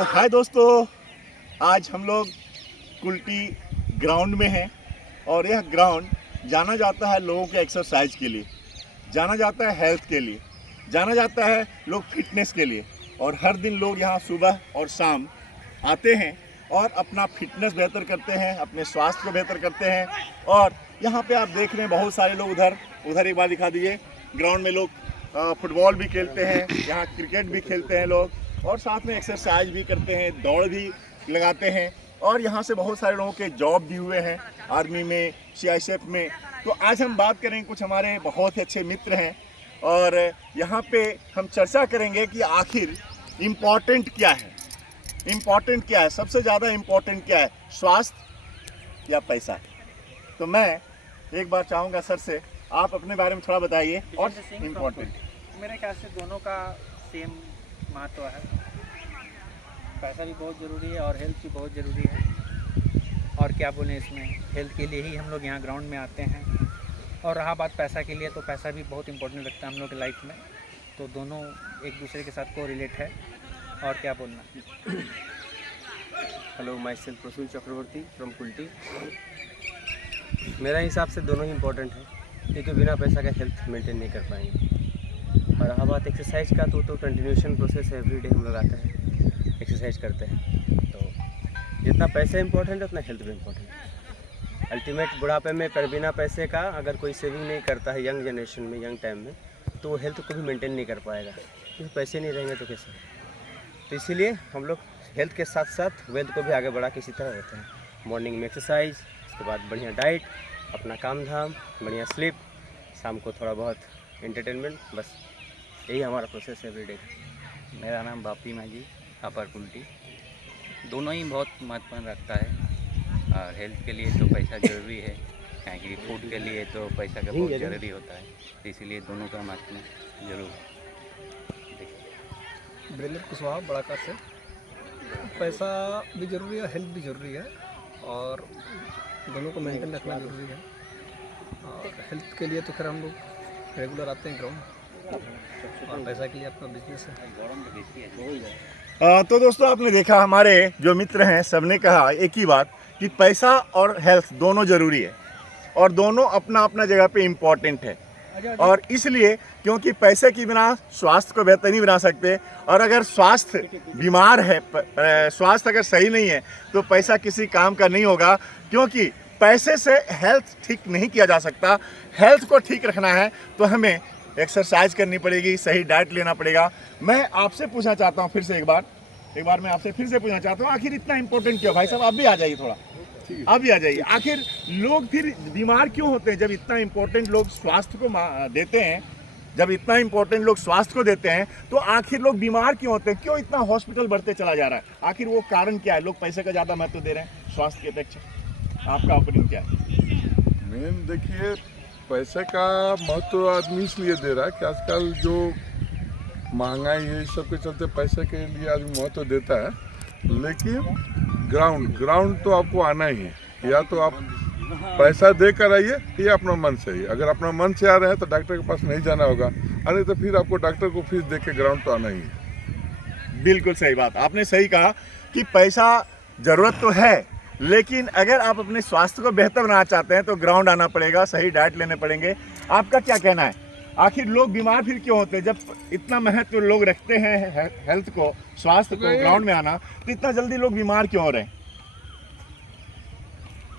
हाय दोस्तों, आज हम लोग कुल्टी ग्राउंड में हैं और यह ग्राउंड जाना जाता है लोगों के एक्सरसाइज के लिए, जाना जाता है हेल्थ के लिए, जाना जाता है लोग फिटनेस के लिए। और हर दिन लोग यहाँ सुबह और शाम आते हैं और अपना फिटनेस बेहतर करते हैं, अपने स्वास्थ्य को बेहतर करते हैं। और यहाँ पे आप देख रहे हैं बहुत सारे लोग उधर एक बार दिखा दीजिए। ग्राउंड में लोग फुटबॉल भी खेलते हैं, यहाँ क्रिकेट भी खेलते हैं लोग, और साथ में एक्सरसाइज भी करते हैं, दौड़ भी लगाते हैं। और यहाँ से बहुत सारे लोगों के जॉब भी हुए हैं, आर्मी में, CISF में। तो आज हम बात करेंगे, कुछ हमारे बहुत ही अच्छे मित्र हैं और यहाँ पे हम चर्चा करेंगे कि आखिर इम्पॉर्टेंट क्या है, इम्पॉर्टेंट क्या है, सबसे ज़्यादा इम्पॉर्टेंट क्या है, स्वास्थ्य या पैसा। तो मैं एक बार चाहूँगा सर से, आप अपने बारे में थोड़ा बताइए। और इम्पॉर्टेंट मेरे ख्याल से दोनों का सेम महत्व है। पैसा भी बहुत ज़रूरी है और हेल्थ भी बहुत ज़रूरी है। और क्या बोलें, इसमें हेल्थ के लिए ही हम लोग यहाँ ग्राउंड में आते हैं। और रहा बात पैसा के लिए, तो पैसा भी बहुत इम्पोर्टेंट रखता है हम लोग की लाइफ में। तो दोनों एक दूसरे के साथ को रिलेट है। और क्या बोलना। Hello, myself Prasul Chakraborty from Kulti. मेरा हिसाब से दोनों ही इम्पोर्टेंट है, क्योंकि बिना पैसा का हेल्थ मेंटेन नहीं कर पाएंगे। और रहा बात एक्सरसाइज का, तो कंटिन्यूशन प्रोसेस है। एवरीडे हम लोग आते हैं, एक्सरसाइज करते हैं। तो जितना पैसा इंपॉर्टेंट है उतना हेल्थ भी इम्पोर्टेंट है। अल्टीमेट बुढ़ापे में पर बिना पैसे का अगर कोई सेविंग नहीं करता है यंग जनरेशन में, यंग टाइम में, तो वो हेल्थ को भी मेंटेन नहीं कर पाएगा, क्योंकि पैसे नहीं रहेंगे तो कैसे। तो इसीलिए हम लोग हेल्थ के साथ साथ वेल्थ को भी आगे बढ़ा के इसी तरह रहते हैं। मॉर्निंग में एक्सरसाइज, उसके बाद बढ़िया डाइट, अपना काम धाम, बढ़िया स्लीप, शाम को थोड़ा बहुत एंटरटेनमेंट, बस यही हमारा प्रोसेस है एवरीडे का। मेरा नाम बापी माजी, अपर कुल्टी। दोनों ही बहुत महत्वपूर्ण रखता है। और हेल्थ के लिए तो पैसा ज़रूरी है, क्योंकि फूड के लिए तो पैसा का बहुत ज़रूरी होता है। तो इसीलिए दोनों का महत्व जरूर है। ब्रेलर कुशवाहा बड़ाकर से। पैसा भी ज़रूरी है, हेल्थ भी ज़रूरी है, और दोनों को मेंटेन रखना ज़रूरी है। और हेल्थ के लिए तो खैर हम लोग रेगुलर आते हैं ग्राउंड, और पैसा के लिए अपना बिजनेस है। तो दोस्तों, आपने देखा हमारे जो मित्र हैं सबने कहा एक ही बात कि पैसा और हेल्थ दोनों ज़रूरी है और दोनों अपना अपना जगह पे इम्पॉर्टेंट है। और इसलिए क्योंकि पैसे के बिना स्वास्थ्य को बेहतर नहीं बना सकते, और अगर स्वास्थ्य बीमार है, स्वास्थ्य अगर सही नहीं है, तो पैसा किसी काम का नहीं होगा। क्योंकि पैसे से हेल्थ ठीक नहीं किया जा सकता। हेल्थ को ठीक रखना है तो हमें एक्सरसाइज करनी पड़ेगी, सही डाइट लेना पड़ेगा। मैं आपसे पूछना चाहता हूँ फिर से एक बार मैं आपसे फिर से पूछना चाहता हूँ, आखिर इतना इंपॉर्टेंट क्यों? भाई साहब आप भी आ जाइए, थोड़ा आप भी आ जाइए। आखिर लोग फिर बीमार क्यों होते हैं जब इतना इंपॉर्टेंट लोग स्वास्थ्य को देते हैं? जब इतना इंपॉर्टेंट लोग स्वास्थ्य को देते हैं तो आखिर लोग बीमार क्यों होते हैं? क्यों इतना हॉस्पिटल बढ़ते चला जा रहा है? आखिर वो कारण क्या है? लोग पैसे का ज़्यादा महत्व दे रहे हैं स्वास्थ्य की अपेक्षा। आपका ओपिनियन क्या है? मेन देखिए, पैसे का महत्व आदमी इसलिए दे रहा है कि आजकल जो महंगाई है, इस सब के चलते पैसे के लिए आदमी महत्व देता है। लेकिन ग्राउंड तो आपको आना ही है। या तो आप पैसा दे कर आइए या अपना मन से ही। अगर अपना मन से आ रहे हैं तो डॉक्टर के पास नहीं जाना होगा, अरे तो फिर आपको डॉक्टर को फीस दे के ग्राउंड तो आना ही है। बिल्कुल सही बात आपने सही कहा कि पैसा ज़रूरत तो है, लेकिन अगर आप अपने स्वास्थ्य को बेहतर बनाना चाहते हैं तो ग्राउंड आना पड़ेगा, सही डाइट लेने पड़ेंगे। आपका क्या कहना है? आखिर लोग बीमार फिर क्यों होते हैं? जब इतना महत्व लोग रखते हैं हेल्थ को, स्वास्थ्य को, ग्राउंड में आना, तो इतना जल्दी लोग बीमार क्यों हो रहे हैं?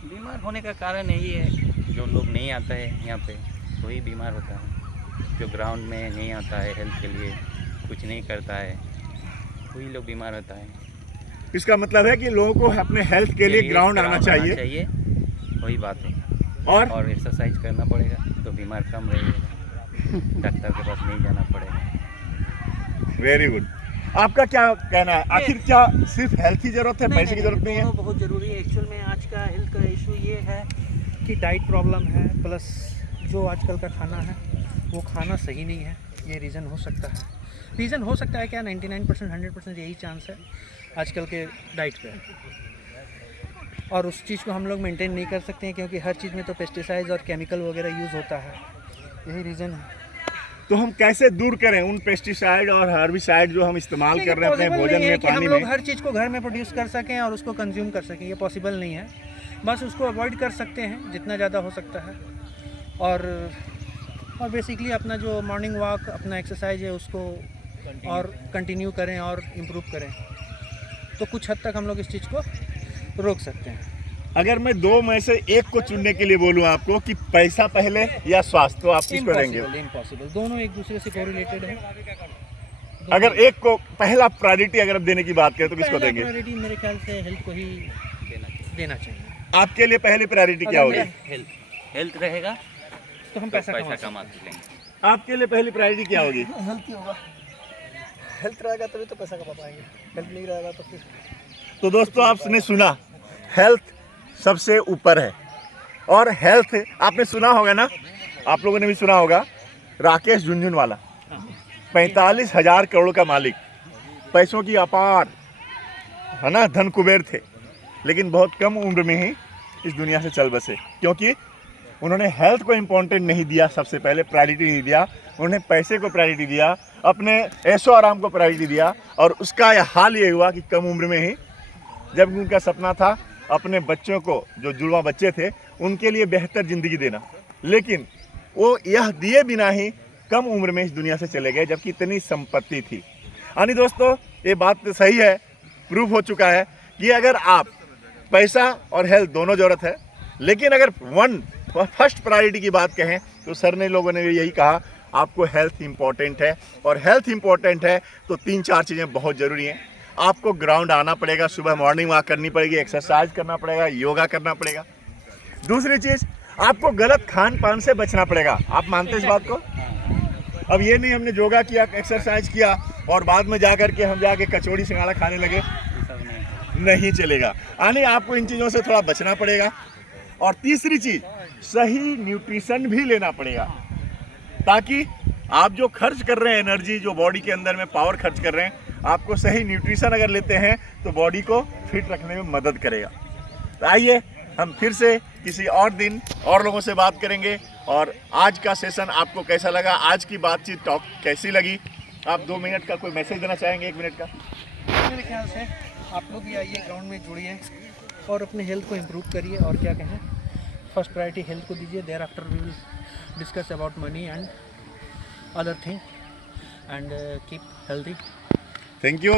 बीमार होने का कारण यही है, जो लोग नहीं आता है यहाँ पे वही बीमार होता है। जो ग्राउंड में नहीं आता है, हेल्थ के लिए कुछ नहीं करता है, वही लोग बीमार होता है। इसका मतलब है कि लोगों को अपने हेल्थ के लिए ग्राउंड आना चाहिए। वही बात है। और एक्सरसाइज करना पड़ेगा तो बीमार कम रहेगा, डॉक्टर के पास नहीं जाना पड़ेगा। Very good. आपका क्या कहना है? आखिर क्या सिर्फ हेल्थ की जरूरत है, पैसे की जरूरत नहीं है? बहुत ज़रूरी है। एक्चुअल में आज का हेल्थ का इशू ये है कि डाइट प्रॉब्लम है, प्लस जो आजकल का खाना है वो खाना सही नहीं है। ये रीज़न हो सकता है क्या, 99% 100% यही चांस है आजकल के डाइट पे। और उस चीज़ को हम लोग मेंटेन नहीं कर सकते हैं, क्योंकि हर चीज़ में तो पेस्टिसाइड्स और केमिकल वगैरह यूज़ होता है। यही रीज़न है। तो हम कैसे दूर करें उन पेस्टिसाइड और हर्बिसाइड जो हम इस्तेमाल कर रहे हैं अपने Possible भोजन नहीं है में, कि हम पानी लोग में? हर चीज़ को घर में प्रोड्यूस कर सकें और उसको कंज्यूम कर सकें, ये पॉसिबल नहीं है। बस उसको अवॉइड कर सकते हैं जितना ज़्यादा हो सकता है, और बेसिकली अपना जो मॉर्निंग वॉक, अपना एक्सरसाइज है उसको और कंटिन्यू करें और इम्प्रूव करें, तो कुछ हद तक हम लोग इस चीज़ को रोक सकते हैं। अगर मैं दो में से एक को चुनने के लिए बोलूं आपको कि पैसा पहले या स्वास्थ्य, तो आप किसको देंगे? इम्पॉसिबल, दोनों एक दूसरे से कोरिलेटेड है। अगर एक को पहला प्रायोरिटी अगर आप देने की बात करें तो किसको पहला देंगे? प्रायोरिटी मेरे ख्याल से हेल्थ को ही देना चाहिए। आपके लिए पहली प्रायोरिटी क्या होगी? हेल्थ रहेगा तो हम तो पैसा पैसा कमा कमा लेंगे। आपके लिए पहली प्रायोरिटी क्या होगी? हेल्थ ही होगा। हेल्थ रहेगा तभी तो पैसा कमा पाएंगे, हेल्थ नहीं रहेगा तो फिर। तो दोस्तों आपने सुना, हेल्थ सबसे ऊपर है। और हेल्थ आपने सुना होगा ना, आप लोगों ने भी सुना होगा, राकेश झुनझुनवाला 45,000 करोड़ का मालिक, पैसों की अपार, है ना, धन कुबेर थे, लेकिन बहुत कम उम्र में ही इस दुनिया से चल बसे, क्योंकि उन्होंने हेल्थ को इम्पोर्टेंट नहीं दिया, सबसे पहले प्रायोरिटी नहीं दिया, उन्होंने पैसे को प्रायोरिटी दिया, अपने ऐशो आराम को प्रायोरिटी दिया, और उसका यह हाल ये हुआ कि कम उम्र में ही, जब उनका सपना था अपने बच्चों को, जो जुड़वा बच्चे थे, उनके लिए बेहतर ज़िंदगी देना, लेकिन वो यह दिए बिना ही कम उम्र में इस दुनिया से चले गए, जबकि इतनी संपत्ति थी। यानी दोस्तों ये बात तो सही है, प्रूव हो चुका है कि अगर आप पैसा और हेल्थ दोनों ज़रूरत है, लेकिन अगर फर्स्ट प्रायोरिटी की बात कहें तो सर ने लोगों ने यही कहा, आपको हेल्थ इंपॉर्टेंट है, और हेल्थ इंपॉर्टेंट है तो 3-4 चीज़ें बहुत ज़रूरी हैं। आपको ग्राउंड आना पड़ेगा, सुबह मॉर्निंग वॉक करनी पड़ेगी, एक्सरसाइज करना पड़ेगा, योगा करना पड़ेगा। दूसरी चीज़, आपको गलत खान पान से बचना पड़ेगा। आप मानते हैं इस बात को? अब ये नहीं हमने योगा किया, एक्सरसाइज किया और बाद में जा कर के हम जाके कचौड़ी सिंघाड़ा खाने लगे, नहीं चलेगा। यानी आपको इन चीज़ों से थोड़ा बचना पड़ेगा। और तीसरी चीज़, सही न्यूट्रिशन भी लेना पड़ेगा, ताकि आप जो खर्च कर रहे हैं एनर्जी, जो बॉडी के अंदर में पावर खर्च कर रहे हैं, आपको सही न्यूट्रिशन अगर लेते हैं तो बॉडी को फिट रखने में मदद करेगा। तो आइए हम फिर से किसी और दिन और लोगों से बात करेंगे। और आज का सेशन आपको कैसा लगा, आज की बातचीत टॉक कैसी लगी? आप 2 मिनट का कोई मैसेज देना चाहेंगे? 1 मिनट का? मेरे ख्याल से आप लोग भी आइए, ग्राउंड में जुड़िए और अपने हेल्थ को इम्प्रूव करिए। और क्या कहें, फर्स्ट प्रायोरिटी हेल्थ को दीजिए, thereafter we will discuss about money and other thing, and keep healthy. Thank you.